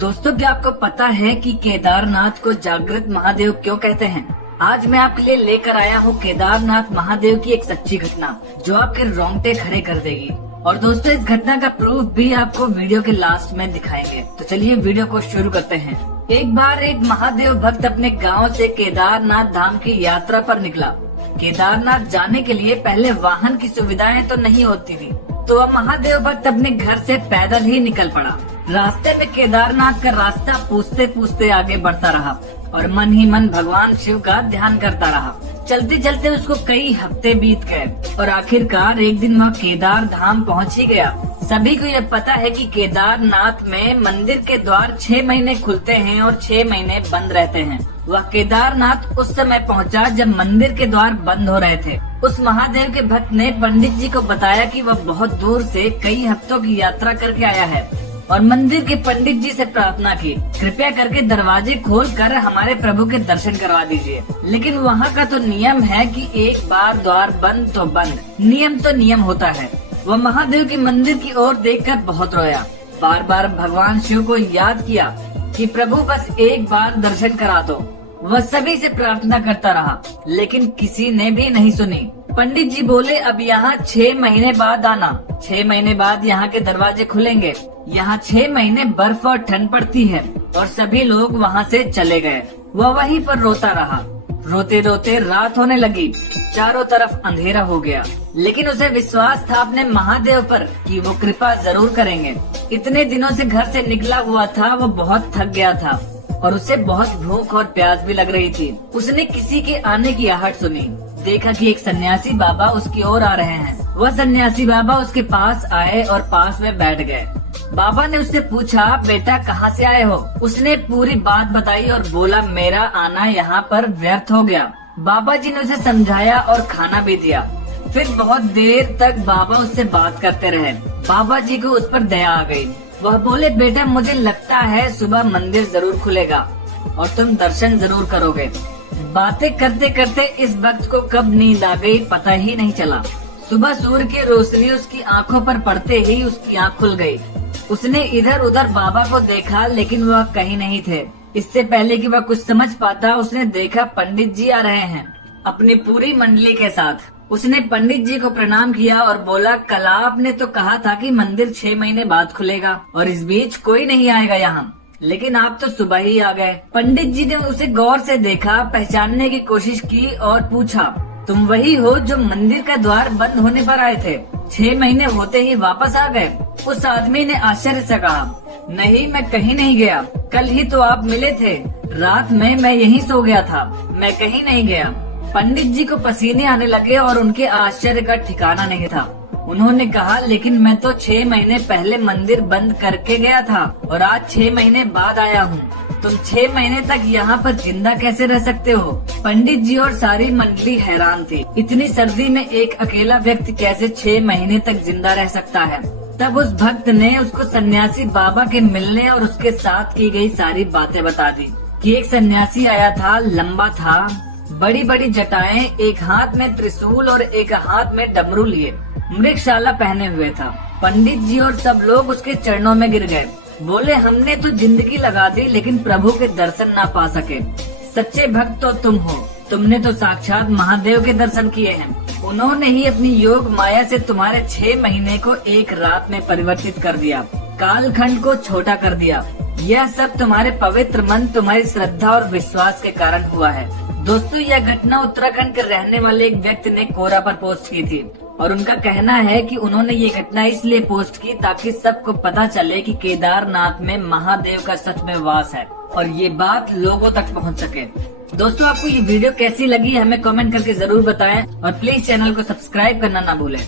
दोस्तों, क्या आपको पता है कि केदारनाथ को जागृत महादेव क्यों कहते हैं? आज मैं आपके लिए लेकर आया हूँ केदारनाथ महादेव की एक सच्ची घटना जो आपके रोंगटे खड़े कर देगी। और दोस्तों, इस घटना का प्रूफ भी आपको वीडियो के लास्ट में दिखाएंगे। तो चलिए वीडियो को शुरू करते हैं। एक बार एक महादेव भक्त अपने गांव से केदारनाथ धाम की यात्रा पर निकला। केदारनाथ जाने के लिए पहले वाहन की सुविधाएं तो नहीं होती थी, तो वह महादेव भक्त अपने घर से पैदल ही निकल पड़ा। रास्ते में केदारनाथ का रास्ता पूछते पूछते आगे बढ़ता रहा और मन ही मन भगवान शिव का ध्यान करता रहा। चलते चलते उसको कई हफ्ते बीत गए और आखिरकार एक दिन वह केदार धाम पहुंच ही गया। सभी को यह पता है कि केदारनाथ में मंदिर के द्वार 6 महीने खुलते हैं और 6 महीने बंद रहते हैं। वह केदारनाथ उस समय पहुंचा जब मंदिर के द्वार बंद हो रहे थे। उस महादेव के भक्त ने पंडित जी को बताया कि वह बहुत दूर से कई हफ्तों की यात्रा करके आया है और मंदिर के पंडित जी से प्रार्थना की, कृपया करके दरवाजे खोलकर हमारे प्रभु के दर्शन करवा दीजिए। लेकिन वहाँ का तो नियम है कि एक बार द्वार बंद तो बंद, नियम तो नियम होता है। वह महादेव के मंदिर की ओर देखकर बहुत रोया। बार बार भगवान शिव को याद किया कि प्रभु बस एक बार दर्शन करा दो। वह सभी से प्रार्थना करता रहा, लेकिन किसी ने भी नहीं सुनी। पंडित जी बोले, अब यहाँ 6 महीने बाद आना। 6 महीने बाद यहाँ के दरवाजे खुलेंगे। यहाँ 6 महीने बर्फ और ठंड पड़ती है। और सभी लोग वहाँ से चले गए। वह वहीं पर रोता रहा। रोते रोते रात होने लगी, चारों तरफ अंधेरा हो गया। लेकिन उसे विश्वास था अपने महादेव पर कि वो कृपा जरूर करेंगे। इतने दिनों से घर से निकला हुआ था, वो बहुत थक गया था और उसे बहुत भूख और प्यास भी लग रही थी। उसने किसी के आने की आहट सुनी। देखा कि एक सन्यासी बाबा उसकी ओर आ रहे हैं। वह सन्यासी बाबा उसके पास आए और पास में बैठ गए। बाबा ने उससे पूछा, बेटा कहाँ से आए हो? उसने पूरी बात बताई और बोला, मेरा आना यहाँ पर व्यर्थ हो गया। बाबा जी ने उसे समझाया और खाना भी दिया। फिर बहुत देर तक बाबा उससे बात करते रहे। बाबा जी को उस पर दया आ गई। वह बोले, बेटा मुझे लगता है सुबह मंदिर जरूर खुलेगा और तुम दर्शन जरूर करोगे। बातें करते करते इस भक्त को कब नींद आ गई पता ही नहीं चला। सुबह सूर्य की रोशनी उसकी आंखों पर पड़ते ही उसकी आंख खुल गई। उसने इधर उधर बाबा को देखा, लेकिन वह कहीं नहीं थे। इससे पहले कि वह कुछ समझ पाता, उसने देखा पंडित जी आ रहे हैं अपनी पूरी मंडली के साथ। उसने पंडित जी को प्रणाम किया और बोला, कल आपने तो कहा था कि मंदिर 6 महीने बाद खुलेगा और इस बीच कोई नहीं आएगा यहाँ, लेकिन आप तो सुबह ही आ गए। पंडित जी ने उसे गौर से देखा, पहचानने की कोशिश की और पूछा, तुम वही हो जो मंदिर का द्वार बंद होने पर आए थे? 6 महीने होते ही वापस आ गए? उस आदमी ने आश्चर्य से कहा, नहीं मैं कहीं नहीं गया। कल ही तो आप मिले थे। रात में मैं यहीं सो गया था, मैं कहीं नहीं गया। पंडित जी को पसीने आने लगे और उनके आश्चर्य का ठिकाना नहीं था। उन्होंने कहा, लेकिन मैं तो 6 महीने पहले मंदिर बंद करके गया था और आज 6 महीने बाद आया हूँ। तुम 6 महीने तक यहाँ पर जिंदा कैसे रह सकते हो? पंडित जी और सारी मंडली हैरान थी। इतनी सर्दी में एक अकेला व्यक्ति कैसे 6 महीने तक जिंदा रह सकता है? तब उस भक्त ने उसको सन्यासी बाबा के मिलने और उसके साथ की गई सारी बातें बता दी कि एक सन्यासी आया था, लंबा था, बड़ी बड़ी जटाएं, एक हाथ में त्रिशूल और एक हाथ में डमरू लिए, मृगशाला पहने हुए था। पंडित जी और सब लोग उसके चरणों में गिर गए। बोले, हमने तो जिंदगी लगा दी लेकिन प्रभु के दर्शन ना पा सके। सच्चे भक्त तो तुम हो। तुमने तो साक्षात महादेव के दर्शन किए हैं। उन्होंने ही अपनी योग माया से तुम्हारे 6 महीने को एक रात में परिवर्तित कर दिया, कालखंड को छोटा कर दिया। यह सब तुम्हारे पवित्र मन, तुम्हारी श्रद्धा और विश्वास के कारण हुआ है। दोस्तों, यह घटना उत्तराखंड के रहने वाले एक व्यक्ति ने कोरा पर पोस्ट की थी और उनका कहना है कि उन्होंने ये घटना इसलिए पोस्ट की ताकि सबको पता चले कि केदारनाथ में महादेव का सच में वास है और ये बात लोगों तक पहुंच सके। दोस्तों, आपको ये वीडियो कैसी लगी हमें कमेंट करके जरूर बताएं और प्लीज चैनल को सब्सक्राइब करना ना भूलें।